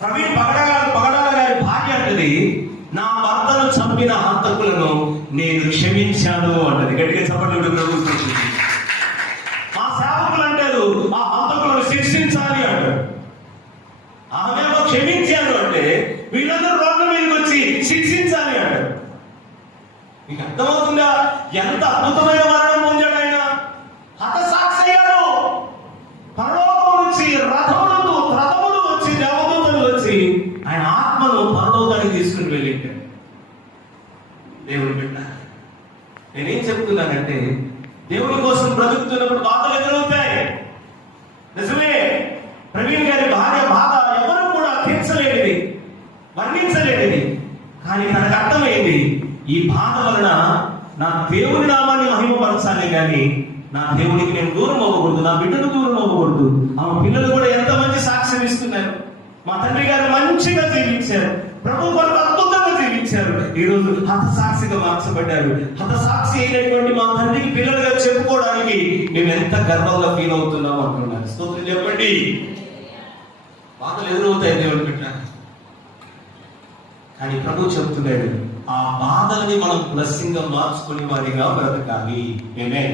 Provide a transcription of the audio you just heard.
ప్రవీణ్ పగడాల పగడాల గారి భార్య అంటది నా భర్తను చంపిన హంతకులను నేను క్షమించాను అంటది. గట్టిగా చెప్పండి ప్రభు మా సేవకులు అంటారు ఆ హంతకులను శిక్షించాలి అంటారు. ఆమెమో క్షమించాను అంటే వీళ్ళందరూ రోడ్ల మీదకి వచ్చి శిక్షించాలి అంటారు. మీకు అర్థమవుతుందా? ఎంత అద్భుతమైన వారు ఆత్మను పరలోకానికి తీసుకుని వెళ్ళింటాడు దేవుడు బిడ్డ నేనేం చెప్తున్నానంటే దేవుని కోసం బ్రతుకుతున్నప్పుడు బాధలు ఎదురవుతాయి. నిజమే ప్రవీణ్ గారి భార్య బాధ ఎవరు కూడా తీర్చలేనిది వర్ణించలేనిది. కానీ తనకు అర్థమైంది ఈ బాధ వలన నా దేవుని నామాన్ని మహిమపరచాలి కానీ నా దేవుడికి నేను దూరం అవ్వకూడదు నా బిడ్డను దూరం అవ్వకూడదు. ఆమె పిల్లలు కూడా ఎంత మంచి సాక్ష్యం ఇస్తున్నారు. మా తండ్రి గారు మంచిగా జీవించారు. ప్రభు కొరకు అద్భుతంగా జీవించారు. ఈ రోజు హతసాక్షిగా మార్చబడ్డారు. హతసాక్షి అయినటువంటి మా తండ్రికి పిల్లలుగా చెప్పుకోవడానికి మేము ఎంత గర్వంగా ఫీల్ అవుతున్నాం అంటున్నారు స్తోత్రం చెప్పండి. బాధలు ఎదురవుతాయి దేవుడు పెట్టినా కానీ ప్రభు చెప్తున్నాడు ఆ బాధల్ని మనం బ్లస్సింగ్గా మార్చుకునే వారిగా బ్రతకాలి. మేమే